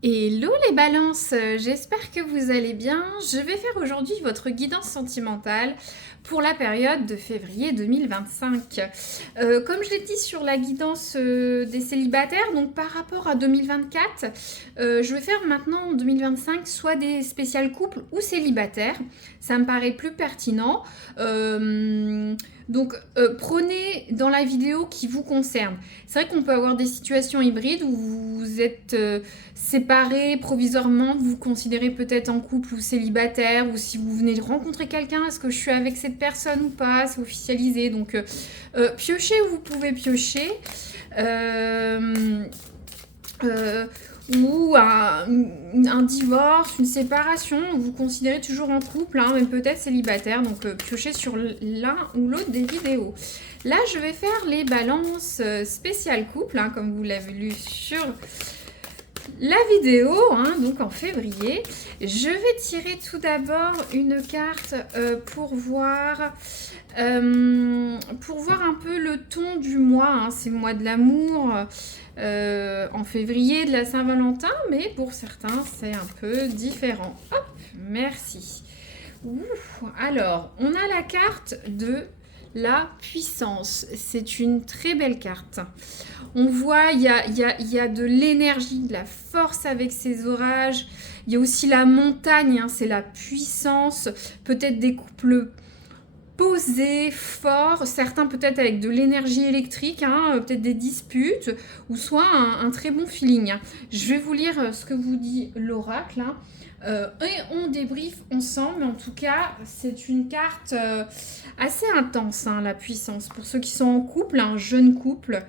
Hello les balances, j'espère que vous allez bien. Je vais faire aujourd'hui votre guidance sentimentale pour la période de février 2025. Comme je l'ai dit sur la guidance des célibataires, donc par rapport à 2024, je vais faire maintenant en 2025 soit des spéciales couples ou célibataires. Ça me paraît plus pertinent. Prenez dans la vidéo qui vous concerne. C'est vrai qu'on peut avoir des situations hybrides où vous êtes séparés provisoirement, vous vous considérez peut-être en couple ou célibataire, ou si vous venez de rencontrer quelqu'un, est-ce que je suis avec cette personne ou pas, c'est officialisé. Donc piochez où vous pouvez piocher. Euh, euh, ou un divorce, une séparation, vous vous considérez toujours en couple, hein, même peut-être célibataire, donc piochez sur l'un ou l'autre des vidéos. Là, je vais faire les balances spéciales couple, hein, comme vous l'avez lu sur la vidéo, hein, donc en février. Je vais tirer tout d'abord une carte pour voir un peu le ton du mois. Hein. C'est le mois de l'amour en février, de la Saint-Valentin, mais pour certains, c'est un peu différent. Hop, merci. Ouh, alors, on a la carte de la puissance. C'est une très belle carte. On voit, il y a de l'énergie, de la force avec ces orages. Il y a aussi la montagne, hein, c'est la puissance. Peut-être des couples posés, forts, certains peut-être avec de l'énergie électrique, hein, peut-être des disputes, ou soit un très bon feeling. Hein. Je vais vous lire ce que vous dit l'oracle. Hein. Et on débriefe ensemble. En tout cas, c'est une carte assez intense, hein, la puissance. Pour ceux qui sont en couple, un jeune couple,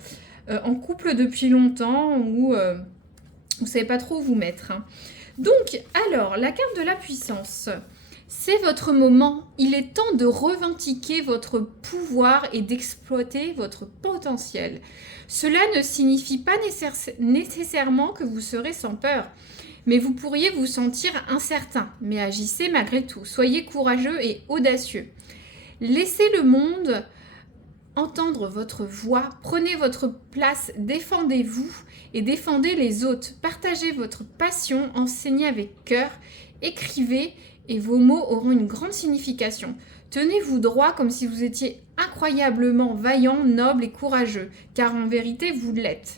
en couple depuis longtemps, ou vous ne savez pas trop où vous mettre. Hein. Donc, alors, la carte de la puissance. C'est votre moment. Il est temps de revendiquer votre pouvoir et d'exploiter votre potentiel. Cela ne signifie pas nécessairement que vous serez sans peur, mais vous pourriez vous sentir incertain. Mais agissez malgré tout. Soyez courageux et audacieux. Laissez le monde entendre votre voix. Prenez votre place. Défendez-vous et défendez les autres. Partagez votre passion. Enseignez avec cœur. Écrivez et vos mots auront une grande signification. Tenez-vous droit comme si vous étiez incroyablement vaillant, noble et courageux, car en vérité vous l'êtes.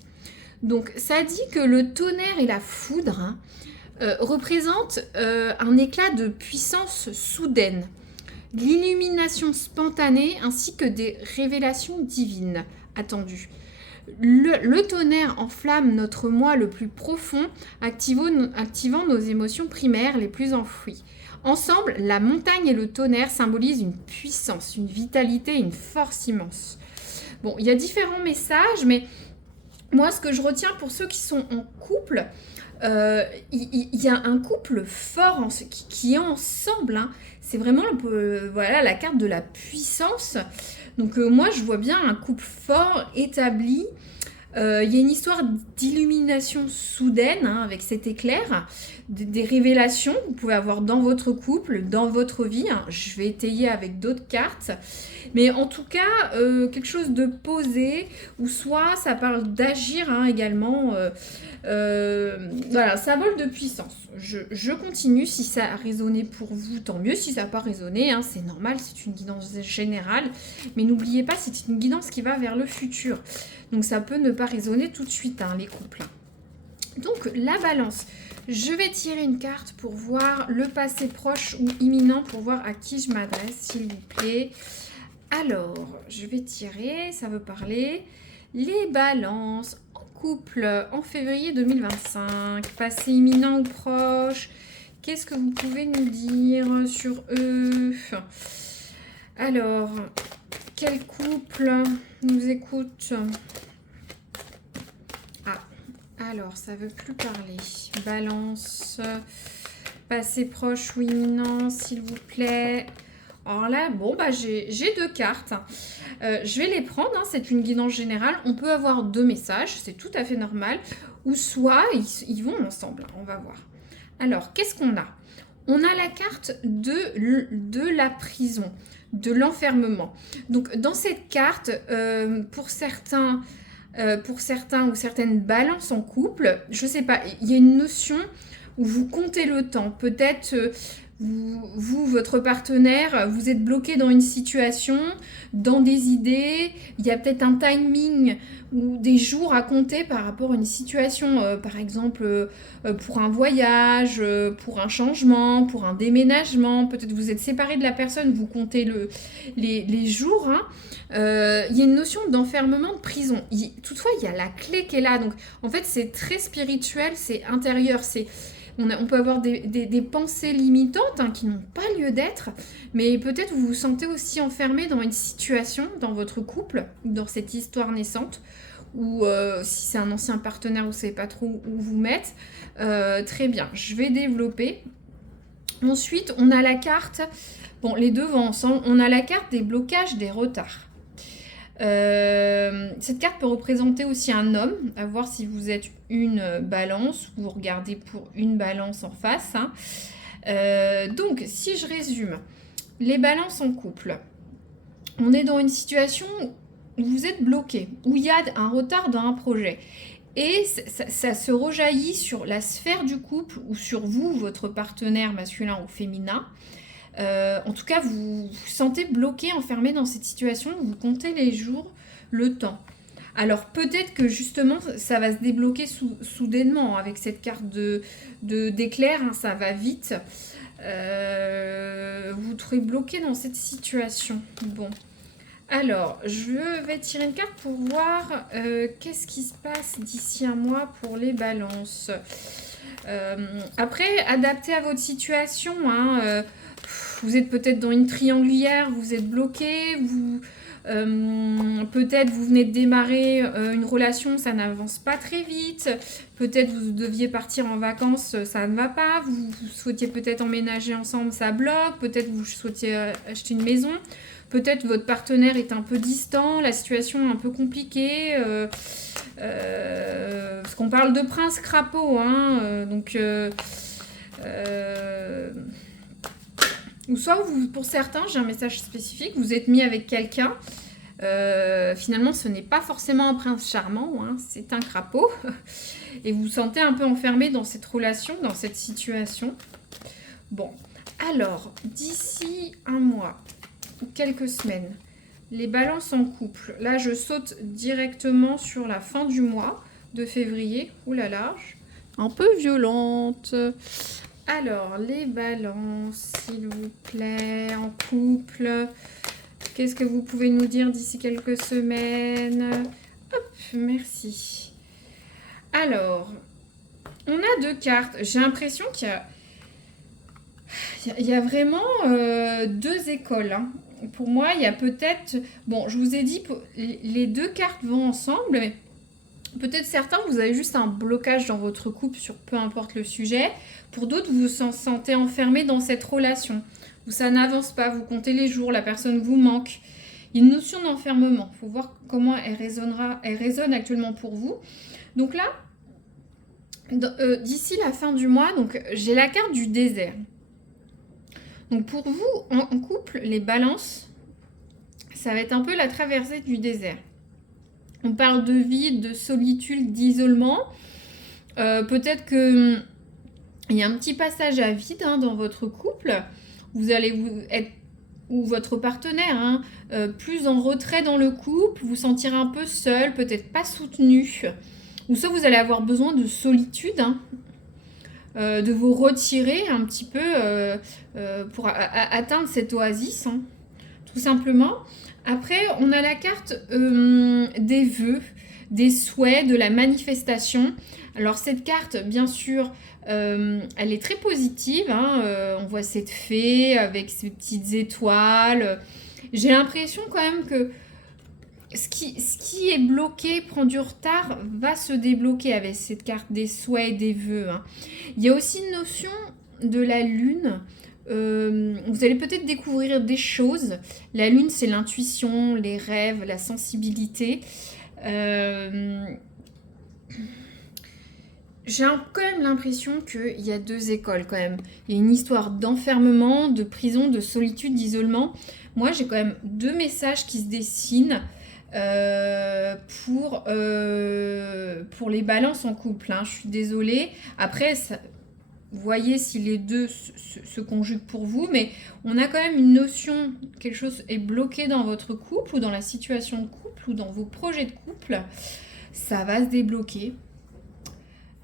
Donc ça dit que le tonnerre et la foudre, hein, représentent un éclat de puissance soudaine, l'illumination spontanée ainsi que des révélations divines attendues. Le tonnerre enflamme notre moi le plus profond, activant nos émotions primaires les plus enfouies. Ensemble, la montagne et le tonnerre symbolisent une puissance, une vitalité, une force immense. Bon, il y a différents messages, mais moi, ce que je retiens pour ceux qui sont en couple, il y a un couple fort qui est ensemble. Hein. C'est vraiment voilà, la carte de la puissance. Donc moi, je vois bien un couple fort, établi. Il y a une histoire d'illumination soudaine, hein, avec cet éclair, des révélations que vous pouvez avoir dans votre couple, dans votre vie. Hein. Je vais étayer avec d'autres cartes. Mais en tout cas, quelque chose de posé, ou soit ça parle d'agir, hein, également. Voilà, symbole de puissance. Je continue. Si ça a résonné pour vous, tant mieux. Si ça n'a pas résonné, hein, c'est normal, c'est une guidance générale. Mais n'oubliez pas, c'est une guidance qui va vers le futur. Donc ça peut ne pas résonner tout de suite, hein, les couples. Donc la balance. Je vais tirer une carte pour voir le passé proche ou imminent, pour voir à qui je m'adresse, s'il vous plaît. Alors, je vais tirer, ça veut parler. Les balances en couple en février 2025, passé imminent ou proche. Qu'est-ce que vous pouvez nous dire sur eux? Alors, quel couple nous écoute? Ah, alors, ça veut plus parler. Balance, passé proche ou imminent, s'il vous plaît. Alors là, bon, bah j'ai deux cartes. Je vais les prendre, hein, c'est une guidance générale. On peut avoir deux messages, c'est tout à fait normal. Ou soit ils vont ensemble, on va voir. Alors, qu'est-ce qu'on a? On a la carte de la prison, de l'enfermement. Donc, dans cette carte, pour certains, pour certains ou certaines balances en couple. Je sais pas, il y a une notion où vous comptez le temps. Peut-être vous, votre partenaire, vous êtes bloqué dans une situation, dans des idées. Il y a peut-être un timing ou des jours à compter par rapport à une situation. Par exemple, pour un voyage, pour un changement, pour un déménagement. Peut-être vous êtes séparé de la personne, vous comptez les jours. Hein. Il y a une notion d'enfermement, de prison. Toutefois, il y a la clé qui est là. Donc, en fait, c'est très spirituel, c'est intérieur. On peut avoir des pensées limitantes hein, qui n'ont pas lieu d'être, mais peut-être vous vous sentez aussi enfermé dans une situation, dans votre couple, dans cette histoire naissante, ou si c'est un ancien partenaire, vous ne savez pas trop où vous mettre. Très bien, je vais développer. Ensuite, on a la carte, bon, les deux vont ensemble, on a la carte des blocages, des retards. Cette carte peut représenter aussi un homme, à voir si vous êtes une balance, vous regardez pour une balance en face. Hein. Donc, si je résume, les balances en couple, on est dans une situation où vous êtes bloqué, où il y a un retard dans un projet. Et ça se rejaillit sur la sphère du couple ou sur vous, votre partenaire masculin ou féminin. En tout cas, vous vous sentez bloqué, enfermé dans cette situation, vous comptez les jours, le temps. Alors peut-être que justement, ça va se débloquer soudainement avec cette carte d'éclair, hein, ça va vite. Vous trouvez bloqué dans cette situation. Bon. Alors, je vais tirer une carte pour voir qu'est-ce qui se passe d'ici un mois pour les balances. Après, adapté à votre situation, hein, vous êtes peut-être dans une triangulière, vous êtes bloqué, peut-être vous venez de démarrer une relation, ça n'avance pas très vite, peut-être vous deviez partir en vacances, ça ne va pas, vous souhaitiez peut-être emménager ensemble, ça bloque, peut-être vous souhaitiez acheter une maison, peut-être votre partenaire est un peu distant, la situation est un peu compliquée, parce qu'on parle de prince crapaud, hein, donc... ou soit pour certains, j'ai un message spécifique, vous êtes mis avec quelqu'un, finalement ce n'est pas forcément un prince charmant, hein, c'est un crapaud, et vous vous sentez un peu enfermé dans cette relation, dans cette situation. Bon, alors, d'ici un mois ou quelques semaines, les balances en couple, là je saute directement sur la fin du mois de février, oulala, un peu violente. Alors, les balances, s'il vous plaît, en couple. Qu'est-ce que vous pouvez nous dire d'ici quelques semaines? Hop, merci. Alors, on a deux cartes. J'ai l'impression qu'il y a vraiment deux écoles. Hein. Pour moi, il y a peut-être... Bon, je vous ai dit, les deux cartes vont ensemble, mais... Peut-être certains, vous avez juste un blocage dans votre couple sur peu importe le sujet. Pour d'autres, vous vous sentez enfermé dans cette relation où ça n'avance pas, vous comptez les jours, la personne vous manque. Il y a une notion d'enfermement. Il faut voir comment elle résonne actuellement pour vous. Donc là, d'ici la fin du mois, donc j'ai la carte du désert. Donc pour vous, en couple, les balances, ça va être un peu la traversée du désert. On parle de vide, de solitude, d'isolement. Peut-être qu'il y a un petit passage à vide hein, dans votre couple. Vous allez être, ou votre partenaire, hein, plus en retrait dans le couple, vous sentir un peu seul, peut-être pas soutenu. Ou soit vous allez avoir besoin de solitude, hein, de vous retirer un petit peu pour atteindre cette oasis, hein, tout simplement. Après, on a la carte des vœux, des souhaits, de la manifestation. Alors cette carte, bien sûr, elle est très positive. Hein, on voit cette fée avec ses petites étoiles. J'ai l'impression quand même que ce qui est bloqué, prend du retard, va se débloquer avec cette carte des souhaits et des vœux. Hein. Il y a aussi une notion de la lune. Vous allez peut-être découvrir des choses. La lune, c'est l'intuition, les rêves, la sensibilité. J'ai quand même l'impression qu'il y a deux écoles quand même. Il y a une histoire d'enfermement, de prison, de solitude, d'isolement. Moi, j'ai quand même deux messages qui se dessinent. pour les balances en couple, hein. Je suis désolée. Après, voyez si les deux se conjuguent pour vous, mais on a quand même une notion, quelque chose est bloqué dans votre couple ou dans la situation de couple ou dans vos projets de couple. Ça va se débloquer.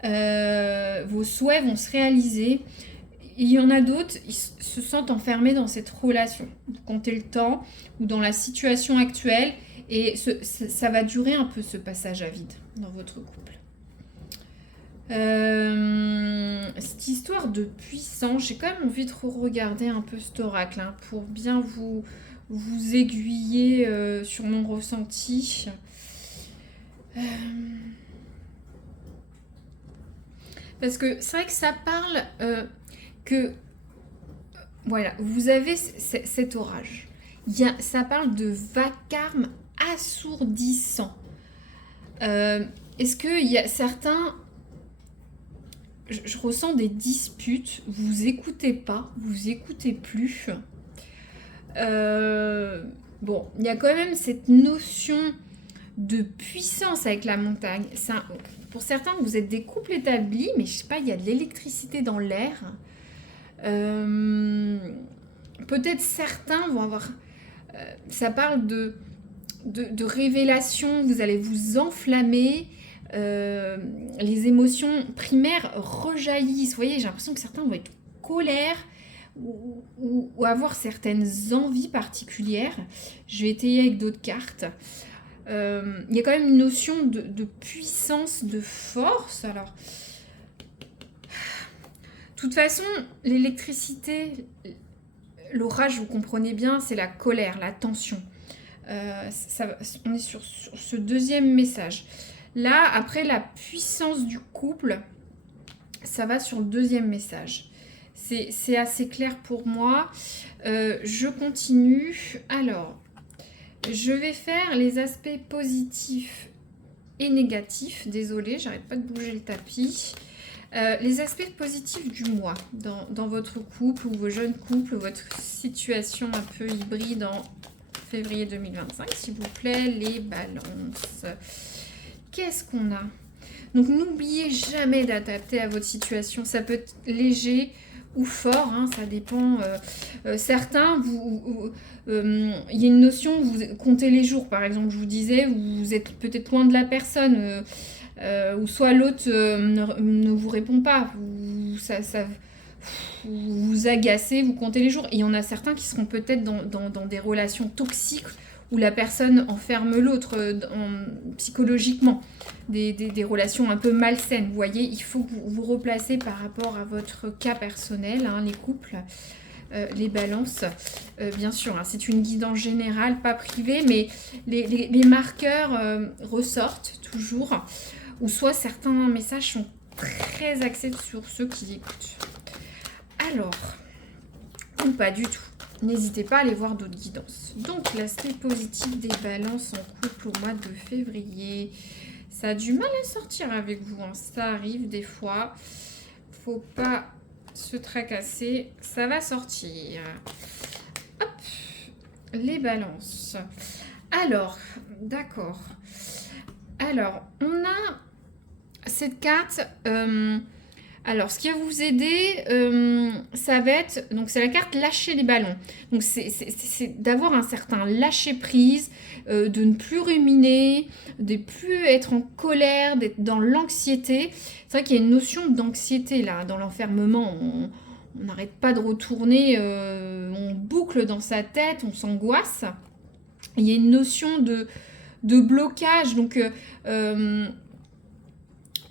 Vos souhaits vont se réaliser. Il y en a d'autres, ils se sentent enfermés dans cette relation. Comptez le temps ou dans la situation actuelle et ça va durer un peu ce passage à vide dans votre couple. Cette histoire de puissance, j'ai quand même envie de regarder un peu cet oracle hein, pour bien vous aiguiller sur mon ressenti. Parce que c'est vrai que ça parle que voilà, vous avez cet orage. Ça parle de vacarme assourdissant. Est-ce qu'il y a certains... Je ressens des disputes, vous écoutez pas, vous écoutez plus. Bon, il y a quand même cette notion de puissance avec la montagne. Pour certains, vous êtes des couples établis, mais je sais pas, il y a de l'électricité dans l'air. Peut-être certains vont avoir... ça parle de révélation, vous allez vous enflammer. Les émotions primaires rejaillissent. Vous voyez, j'ai l'impression que certains vont être colère ou avoir certaines envies particulières. Je vais étayer avec d'autres cartes. Il y a quand même une notion de puissance, de force. Alors, de toute façon, l'électricité, l'orage, vous comprenez bien, c'est la colère, la tension. On est sur ce deuxième message. Là, après la puissance du couple, ça va sur le deuxième message. C'est assez clair pour moi. Je continue. Alors, je vais faire les aspects positifs et négatifs. Désolée, j'arrête pas de bouger le tapis. Les aspects positifs du mois dans votre couple ou vos jeunes couples, votre situation un peu hybride en février 2025, s'il vous plaît, les balances. Qu'est-ce qu'on a? Donc n'oubliez jamais d'adapter à votre situation. Ça peut être léger ou fort, hein, ça dépend. Certains, il y a une notion, vous comptez les jours, par exemple, je vous disais, vous êtes peut-être loin de la personne, ou soit l'autre ne vous répond pas, vous vous agacez, vous comptez les jours. Et il y en a certains qui seront peut-être dans des relations toxiques, où la personne enferme l'autre psychologiquement, des relations un peu malsaines. Vous voyez, il faut que vous vous replacez par rapport à votre cas personnel, hein, les couples, les balances. Bien sûr, hein, c'est une guidance générale, pas privée, mais les marqueurs ressortent toujours, ou soit certains messages sont très axés sur ceux qui écoutent. Alors, ou pas du tout. N'hésitez pas à aller voir d'autres guidances. Donc, l'aspect positif des balances en couple au mois de février. Ça a du mal à sortir avec vous. Hein. Ça arrive des fois. Faut pas se tracasser. Ça va sortir. Hop. Les balances. Alors, d'accord. Alors, on a cette carte... alors, ce qui va vous aider, ça va être... Donc, c'est la carte lâcher les ballons. Donc, c'est d'avoir un certain lâcher-prise, de ne plus ruminer, de ne plus être en colère, d'être dans l'anxiété. C'est vrai qu'il y a une notion d'anxiété, là, dans l'enfermement. On n'arrête pas de retourner, on boucle dans sa tête, on s'angoisse. Il y a une notion de blocage. Donc,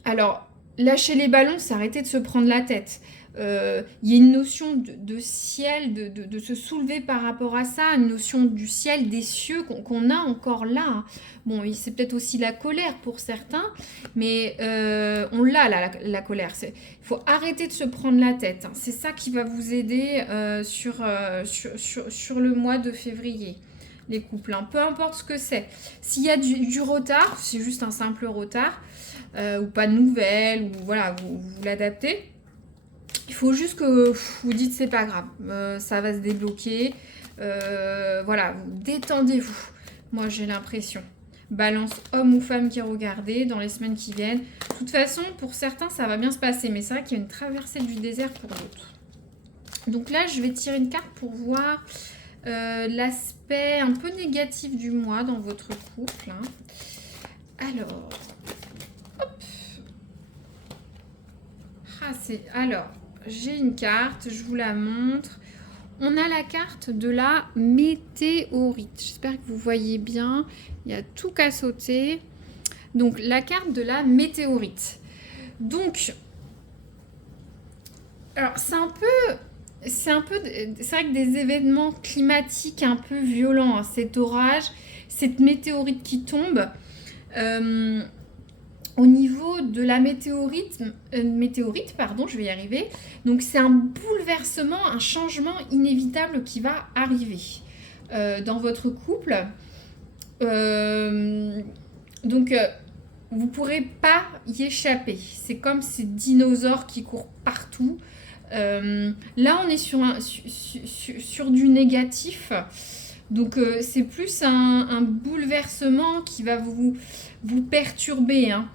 alors... Lâcher les ballons, c'est arrêter de se prendre la tête. Il y a une notion de ciel, de se soulever par rapport à ça, une notion du ciel, des cieux qu'on a encore là. Hein. Bon, c'est peut-être aussi la colère pour certains, mais on l'a là, la colère. Il faut arrêter de se prendre la tête. Hein. C'est ça qui va vous aider sur le mois de février. Les couples, hein. Peu importe ce que c'est. S'il y a du retard, c'est juste un simple retard, ou pas de nouvelles, ou voilà, vous l'adaptez. Il faut juste que vous dites c'est pas grave, ça va se débloquer. Voilà, détendez-vous. Moi j'ai l'impression. Balance homme ou femme qui regardait dans les semaines qui viennent. De toute façon, pour certains, ça va bien se passer. Mais c'est vrai qu'il y a une traversée du désert pour d'autres. Donc là, je vais tirer une carte pour voir l'aspect un peu négatif du mois dans votre couple. Hein. Alors, hop. Alors, j'ai une carte, je vous la montre. On a la carte de la météorite. J'espère que vous voyez bien. Il y a tout qu'à sauter. Donc, la carte de la météorite. Donc, alors, c'est vrai que des événements climatiques un peu violents, hein, cet orage, cette météorite qui tombe. Au niveau de la météorite, je vais y arriver. Donc c'est un bouleversement, un changement inévitable qui va arriver dans votre couple. Donc vous ne pourrez pas y échapper. C'est comme ces dinosaures qui courent partout. Là on est sur du négatif. Donc c'est plus un bouleversement qui va vous perturber. Hein.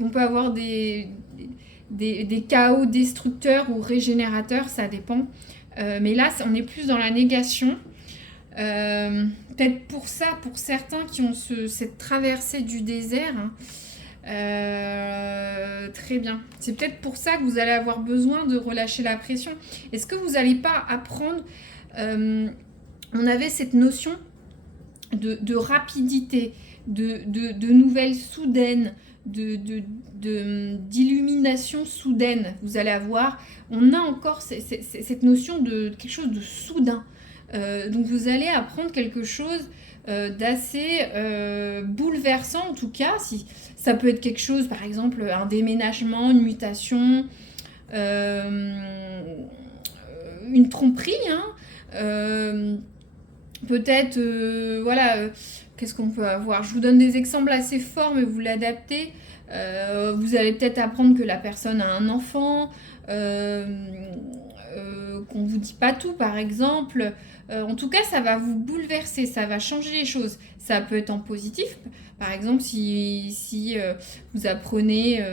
On peut avoir des chaos destructeurs ou régénérateurs, ça dépend. Mais là, on est plus dans la négation. Peut-être pour ça, pour certains qui ont cette traversée du désert. Hein. Très bien. C'est peut-être pour ça que vous allez avoir besoin de relâcher la pression. Est-ce que vous n'allez pas apprendre... on avait cette notion de rapidité, de nouvelles soudaines, d'illumination soudaine. Vous allez avoir, on a encore cette notion de quelque chose de soudain. Donc vous allez apprendre quelque chose d'assez bouleversant, en tout cas. Si ça peut être quelque chose, par exemple, un déménagement, une mutation, une tromperie, hein, peut-être, voilà, qu'est-ce qu'on peut avoir? Je vous donne des exemples assez forts, mais vous l'adaptez. Vous allez peut-être apprendre que la personne a un enfant, qu'on vous dit pas tout, par exemple. En tout cas, ça va vous bouleverser, ça va changer les choses. Ça peut être en positif. Par exemple, si vous apprenez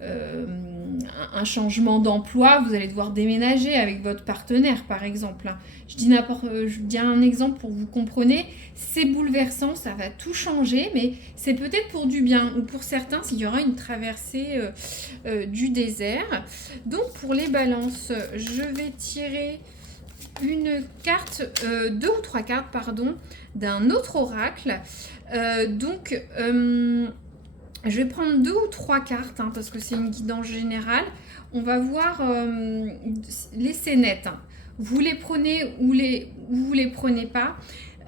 un changement d'emploi, vous allez devoir déménager avec votre partenaire, par exemple. Je dis un exemple pour que vous compreniez. C'est bouleversant, ça va tout changer, mais c'est peut-être pour du bien. Ou pour certains, s'il y aura une traversée du désert. Donc, pour les balances, je vais tirer une carte, 2 ou 3 cartes, pardon, d'un autre oracle. Donc, je vais prendre 2 ou 3 cartes, hein, parce que c'est une guidance générale. On va voir les scénettes. Hein. Vous les prenez ou vous les prenez pas.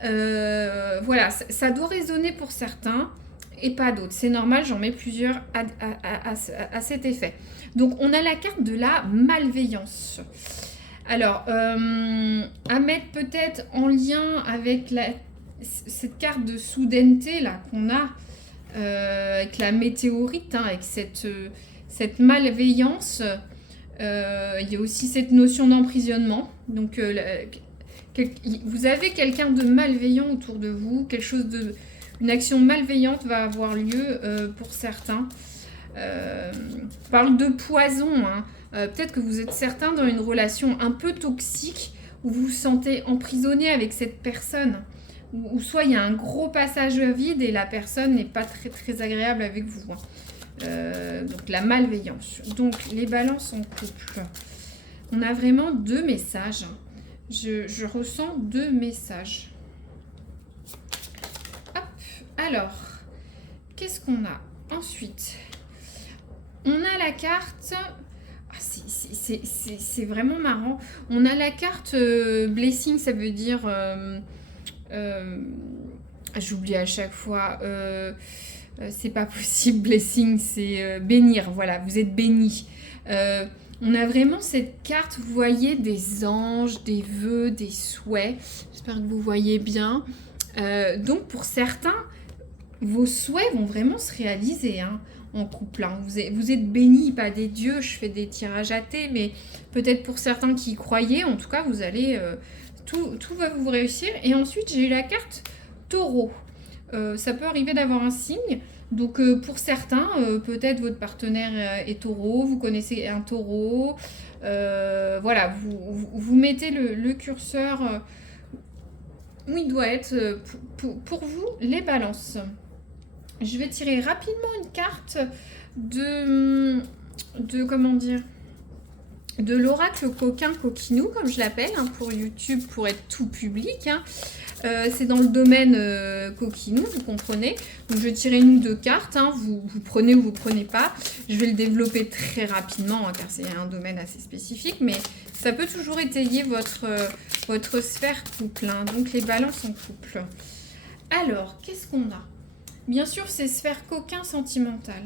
Voilà, ça doit résonner pour certains et pas d'autres. C'est normal, j'en mets plusieurs à cet effet. Donc, on a la carte de la malveillance. Alors, à mettre peut-être en lien avec cette carte de soudaineté là qu'on a avec la météorite, hein, avec cette malveillance. Il y a aussi cette notion d'emprisonnement. Donc, vous avez quelqu'un de malveillant autour de vous, une action malveillante va avoir lieu pour certains. On parle de poison, hein. Peut-être que vous êtes certains dans une relation un peu toxique où vous vous sentez emprisonné avec cette personne. Ou soit il y a un gros passage vide et la personne n'est pas très, très agréable avec vous. Hein. Donc la malveillance. Donc les balances en couple. On a vraiment 2 messages. Je ressens 2 messages. Hop. Alors, qu'est-ce qu'on a ensuite? On a la carte... C'est vraiment marrant. On a la carte blessing, ça veut dire... j'oublie à chaque fois. C'est pas possible, blessing, c'est bénir. Voilà, vous êtes béni. On a vraiment cette carte, vous voyez, des anges, des vœux, des souhaits. J'espère que vous voyez bien. Donc, pour certains, vos souhaits vont vraiment se réaliser, hein, en couple. Hein. Vous êtes bénis, pas des dieux. Je fais des tirages athées, mais peut-être pour certains qui y croyaient, en tout cas, vous allez... tout va vous réussir. Et ensuite, j'ai eu la carte taureau. ça peut arriver d'avoir un signe. Donc pour certains, peut-être votre partenaire est taureau, vous connaissez un taureau. Voilà, vous mettez le curseur où il doit être pour vous, les balances. Je vais tirer rapidement une carte de comment dire, de l'oracle coquin coquinou, comme je l'appelle, hein, pour YouTube, pour être tout public. Hein. C'est dans le domaine coquinou, vous comprenez. Donc je vais tirer une ou deux cartes, hein, vous prenez ou vous prenez pas. Je vais le développer très rapidement, hein, car c'est un domaine assez spécifique, mais ça peut toujours étayer votre sphère couple, hein, donc les balances en couple. Alors, qu'est-ce qu'on a? Bien sûr, c'est sphère coquin sentimentale.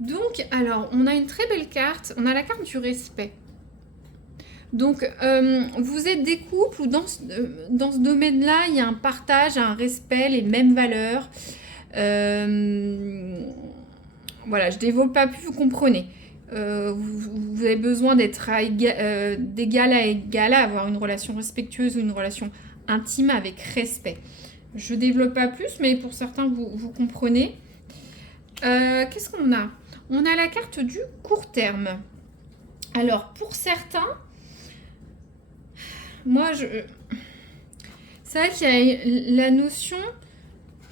Donc, alors, on a une très belle carte, on a la carte du respect. Donc, vous êtes des couples où dans ce domaine-là, il y a un partage, un respect, les mêmes valeurs. Voilà, je ne développe pas plus, vous comprenez. Vous avez besoin d'être d'égal à égal, à avoir une relation respectueuse ou une relation intime avec respect. Je ne développe pas plus, mais pour certains, vous comprenez. Qu'est-ce qu'on a? On a la carte du court terme. Alors, pour certains, moi, c'est vrai qu'il y a la notion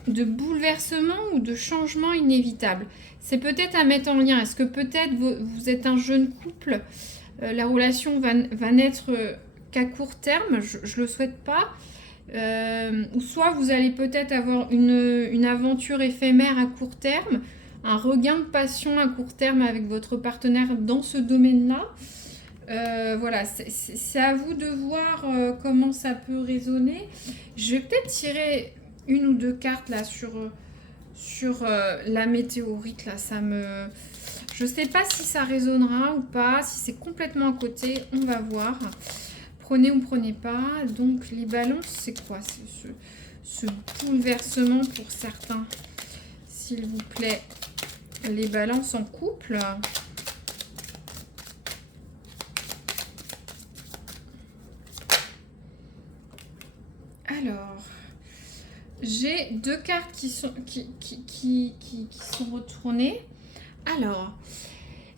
de bouleversement ou de changement inévitable. C'est peut-être à mettre en lien. Est-ce que peut-être vous êtes un jeune couple, la relation va n'être qu'à court terme, je ne le souhaite pas. Ou soit vous allez peut-être avoir une aventure éphémère à court terme, un regain de passion à court terme avec votre partenaire dans ce domaine-là. Voilà, c'est à vous de voir comment ça peut résonner. Je vais peut-être tirer une ou deux cartes là sur la météorite. Là, je sais pas si ça résonnera ou pas, si c'est complètement à côté, on va voir. Prenez ou prenez pas. Donc les balances, c'est quoi? C'est ce bouleversement pour certains, s'il vous plaît. Les balances en couple. Alors, j'ai deux cartes qui sont retournées. Alors,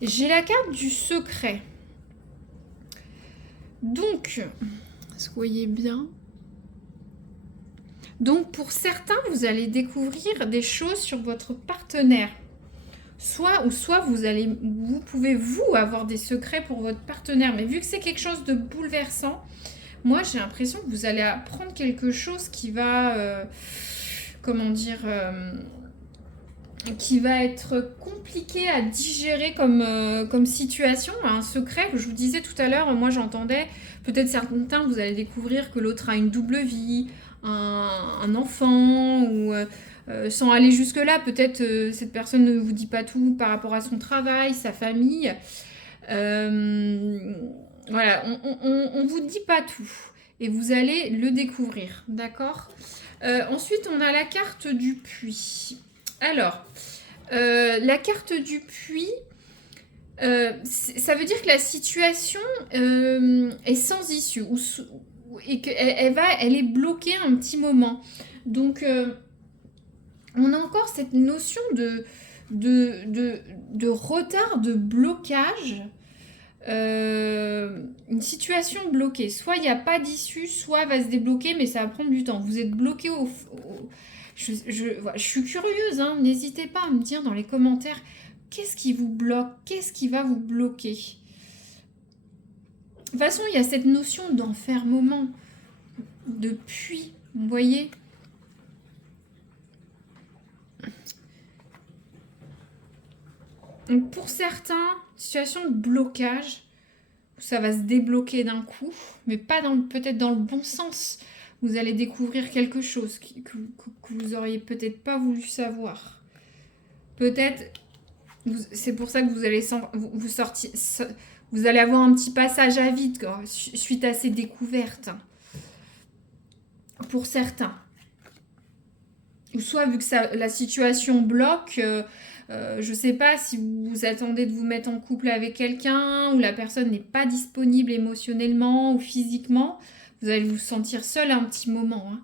j'ai la carte du secret. Donc, est-ce que vous voyez bien? Donc, pour certains, vous allez découvrir des choses sur votre partenaire. Soit vous pouvez avoir des secrets pour votre partenaire. Mais vu que c'est quelque chose de bouleversant, moi, j'ai l'impression que vous allez apprendre quelque chose qui va, qui va être compliqué à digérer comme situation. Un secret, que je vous disais tout à l'heure, moi j'entendais, peut-être certains, vous allez découvrir que l'autre a une double vie, un enfant, ou sans aller jusque-là, peut-être cette personne ne vous dit pas tout par rapport à son travail, sa famille. Voilà, on vous dit pas tout. Et vous allez le découvrir, d'accord? Ensuite, on a la carte du puits. Alors, la carte du puits, ça veut dire que la situation est sans issue et qu'elle est bloquée un petit moment. Donc, on a encore cette notion de retard, de blocage. Une situation bloquée. Soit il n'y a pas d'issue, soit elle va se débloquer, mais ça va prendre du temps. Vous êtes bloqué je suis curieuse, hein, n'hésitez pas à me dire dans les commentaires qu'est-ce qui vous bloque, qu'est-ce qui va vous bloquer. De toute façon, il y a cette notion d'enfermement, de puits, vous voyez. Donc pour certains, situation de blocage, ça va se débloquer d'un coup, mais pas peut-être dans le bon sens. Vous allez découvrir quelque chose que vous auriez peut-être pas voulu savoir. Peut-être, c'est pour ça que vous allez vous allez avoir un petit passage à vide quoi, suite à ces découvertes. Pour certains. Ou soit vu que la situation bloque, je ne sais pas si vous attendez de vous mettre en couple avec quelqu'un ou la personne n'est pas disponible émotionnellement ou physiquement, vous allez vous sentir seul un petit moment. Hein.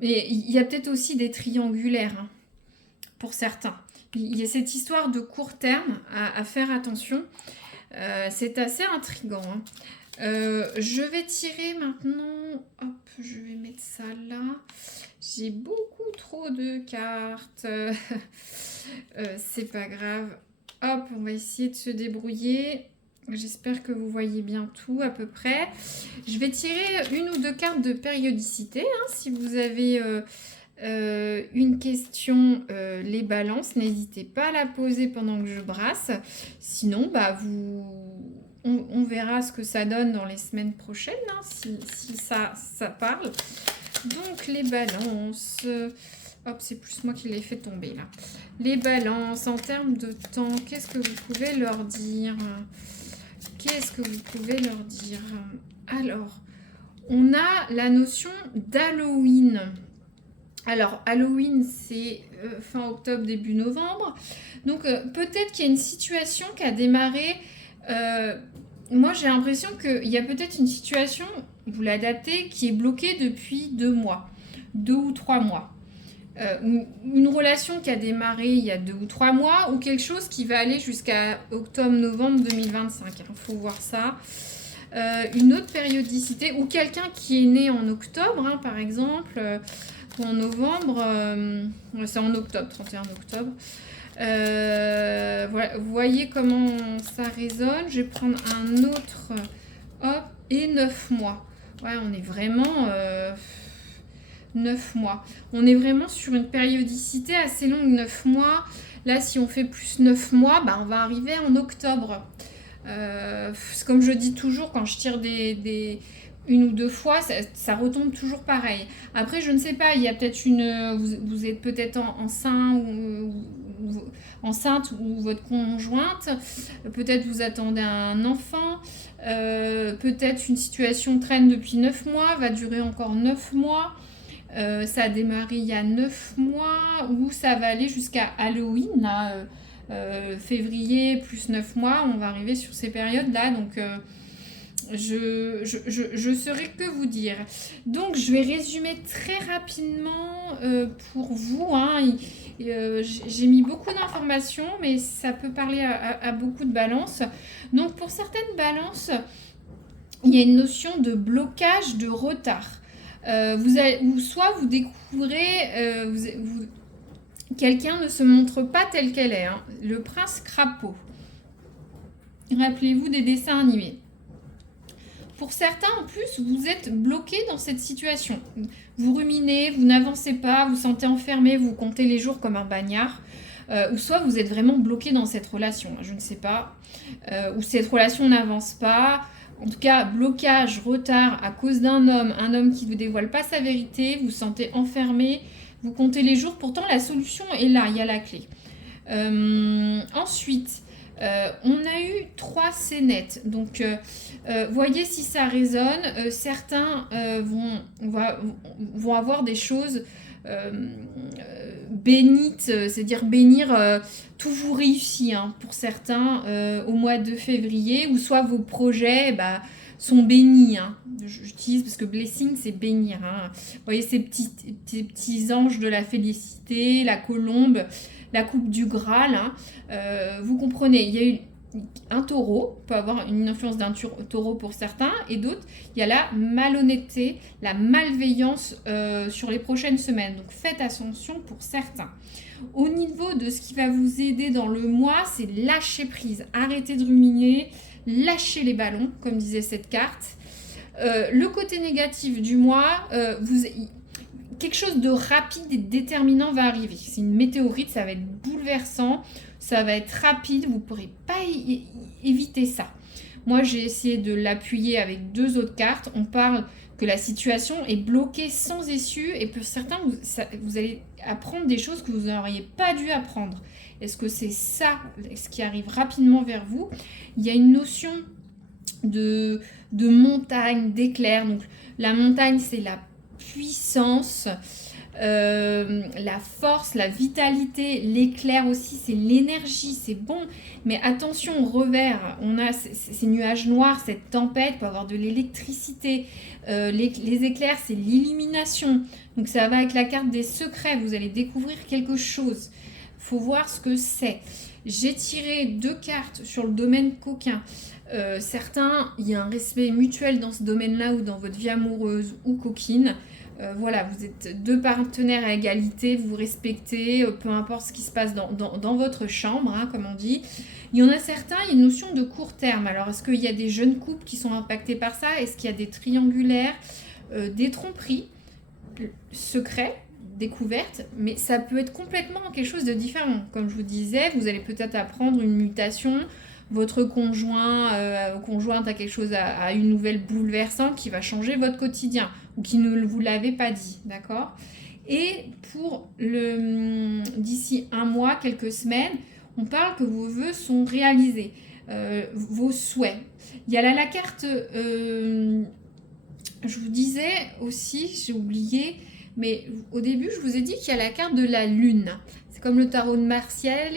Mais il y a peut-être aussi des triangulaires, hein, pour certains. Il y a cette histoire de court terme à faire attention. C'est assez intriguant, hein. Je vais tirer maintenant. Hop, je vais mettre ça là. J'ai beaucoup trop de cartes. C'est pas grave. Hop, on va essayer de se débrouiller. J'espère que vous voyez bien tout à peu près. Je vais tirer une ou deux cartes de périodicité, hein, si vous avez une question, les balances, n'hésitez pas à la poser pendant que je brasse. Sinon, bah, on verra ce que ça donne dans les semaines prochaines, hein, si ça parle. Donc, les balances. Hop, c'est plus moi qui l'ai fait tomber là. Les balances, en termes de temps, qu'est-ce que vous pouvez leur dire? Qu'est-ce que vous pouvez leur dire? Alors, on a la notion d'Halloween. Alors, Halloween, c'est fin octobre, début novembre. Donc, peut-être qu'il y a une situation qui a démarré. Moi, j'ai l'impression qu'il y a peut-être une situation, vous l'adaptez, qui est bloquée depuis 2 mois, 2 ou 3 mois. Une relation qui a démarré il y a 2 ou 3 mois, ou quelque chose qui va aller jusqu'à octobre-novembre 2025. Il faut voir ça. Une autre périodicité, ou quelqu'un qui est né en octobre, hein, par exemple, ou en novembre, c'est en octobre, 31 octobre. Voilà, vous voyez comment ça résonne. Je vais prendre un autre, hop, et 9 mois. Ouais, on est vraiment... 9 mois. On est vraiment sur une périodicité assez longue, 9 mois. Là, si on fait plus 9 mois, bah, on va arriver en octobre. Comme je dis toujours, quand je tire une ou deux fois, ça retombe toujours pareil. Après, je ne sais pas, il y a peut-être vous êtes peut-être enceinte ou votre conjointe, peut-être vous attendez un enfant, peut-être une situation traîne depuis 9 mois, va durer encore 9 mois. Ça a démarré il y a 9 mois, ou ça va aller jusqu'à Halloween, là, février plus 9 mois, on va arriver sur ces périodes-là, donc je saurais que vous dire. Donc je vais résumer très rapidement pour vous, hein. J'ai mis beaucoup d'informations, mais ça peut parler à beaucoup de balances. Donc pour certaines balances, il y a une notion de blocage, de retard. Ou soit vous découvrez, quelqu'un ne se montre pas tel qu'elle est, hein. Le prince crapaud. Rappelez-vous des dessins animés. Pour certains, en plus, vous êtes bloqué dans cette situation. Vous ruminez, vous n'avancez pas, vous sentez enfermé, vous comptez les jours comme un bagnard. Ou soit vous êtes vraiment bloqué dans cette relation, je ne sais pas. Ou cette relation n'avance pas. En tout cas, blocage, retard à cause d'un homme qui ne vous dévoile pas sa vérité, vous sentez enfermé, vous comptez les jours, pourtant la solution est là, il y a la clé. Ensuite, on a eu 3 scénettes, donc voyez si ça résonne. Certains vont avoir des choses bénites, c'est-à-dire bénir tout vous réussit, hein, pour certains au mois de février, ou soit vos projets sont bénis, hein. J'utilise parce que blessing c'est bénir, hein. Vous voyez ces petits anges de la félicité, la colombe, la coupe du Graal, hein. Vous comprenez, il y a eu un taureau, peut avoir une influence d'un taureau pour certains, et d'autres, il y a la malhonnêteté, la malveillance sur les prochaines semaines. Donc faites attention pour certains. Au niveau de ce qui va vous aider dans le mois, c'est lâcher prise. Arrêtez de ruminer, lâchez les ballons, comme disait cette carte. Le côté négatif du mois, quelque chose de rapide et déterminant va arriver. C'est une météorite, ça va être bouleversant, ça va être rapide, vous ne pourrez pas éviter ça. Moi, j'ai essayé de l'appuyer avec 2 autres cartes. On parle que la situation est bloquée sans issue, et pour certains, vous allez apprendre des choses que vous n'auriez pas dû apprendre. Est-ce que c'est ça, ce qui arrive rapidement vers vous? Il y a une notion de montagne, d'éclair. Donc, la montagne, c'est la puissance. la force, la vitalité, l'éclair aussi, c'est l'énergie, c'est bon. Mais attention, au revers, on a ces nuages noirs, cette tempête, peut avoir de l'électricité. Les éclairs, c'est l'illumination. Donc ça va avec la carte des secrets, vous allez découvrir quelque chose. Faut voir ce que c'est. J'ai tiré 2 cartes sur le domaine coquin. Certains, il y a un respect mutuel dans ce domaine-là ou dans votre vie amoureuse ou coquine. Voilà, vous êtes 2 partenaires à égalité, vous vous respectez, peu importe ce qui se passe dans votre chambre, hein, comme on dit. Il y en a certains, il y a une notion de court terme. Alors, est-ce qu'il y a des jeunes couples qui sont impactés par ça? Est-ce qu'il y a des triangulaires, des tromperies, secrets, découvertes? Mais ça peut être complètement quelque chose de différent. Comme je vous disais, vous allez peut-être apprendre une mutation. Votre conjoint ou conjointe a quelque chose, à une nouvelle bouleversante qui va changer votre quotidien ou qui ne vous l'avait pas dit, d'accord? Et pour d'ici 1 mois, quelques semaines, on parle que vos vœux sont réalisés, vos souhaits. Il y a là la carte, je vous disais aussi, j'ai oublié, mais au début, je vous ai dit qu'il y a la carte de la lune. C'est comme le tarot de Martial.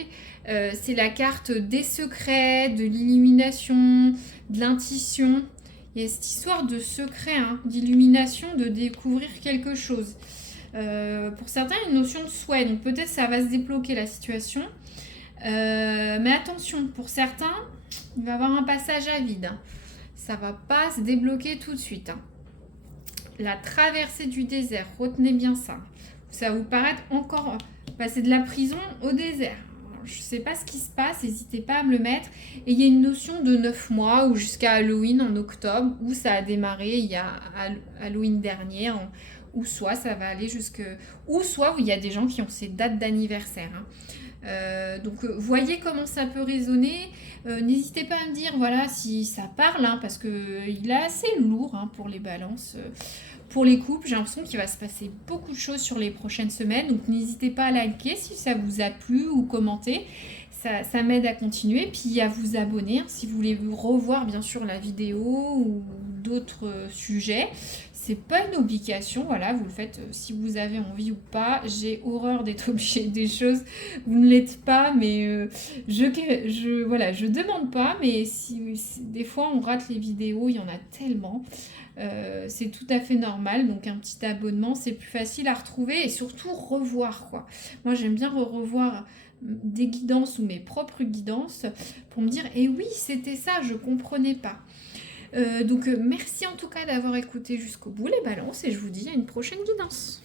C'est la carte des secrets, de l'illumination, de l'intuition. Il y a cette histoire de secret, hein, d'illumination, de découvrir quelque chose. Pour certains, il y a une notion de souhait, donc peut-être ça va se débloquer la situation. Mais attention, pour certains, il va y avoir un passage à vide. Hein. Ça ne va pas se débloquer tout de suite. Hein. La traversée du désert, retenez bien ça. Ça va vous paraître encore passer de la prison au désert. Je ne sais pas ce qui se passe, n'hésitez pas à me le mettre. Et il y a une notion de 9 mois ou jusqu'à Halloween en octobre, où ça a démarré il y a Halloween dernier, ou soit ça va aller jusque... Ou soit où il y a des gens qui ont ces dates d'anniversaire. Hein. Donc voyez comment ça peut résonner. N'hésitez pas à me dire voilà si ça parle, hein, parce qu'il est assez lourd, hein, pour les balances. Pour les couples, j'ai l'impression qu'il va se passer beaucoup de choses sur les prochaines semaines. Donc n'hésitez pas à liker si ça vous a plu ou commenter. Ça m'aide à continuer. Puis à vous abonner, hein, si vous voulez revoir bien sûr la vidéo ou d'autres sujets. C'est pas une obligation, voilà, vous le faites si vous avez envie ou pas. J'ai horreur d'être obligée des choses, vous ne l'êtes pas, mais je demande pas, mais si des fois on rate les vidéos, il y en a tellement. C'est tout à fait normal, donc un petit abonnement, c'est plus facile à retrouver et surtout revoir, quoi. Moi, j'aime bien revoir des guidances ou mes propres guidances pour me dire, eh oui, c'était ça, je comprenais pas. Donc merci en tout cas d'avoir écouté jusqu'au bout les balances et je vous dis à une prochaine guidance.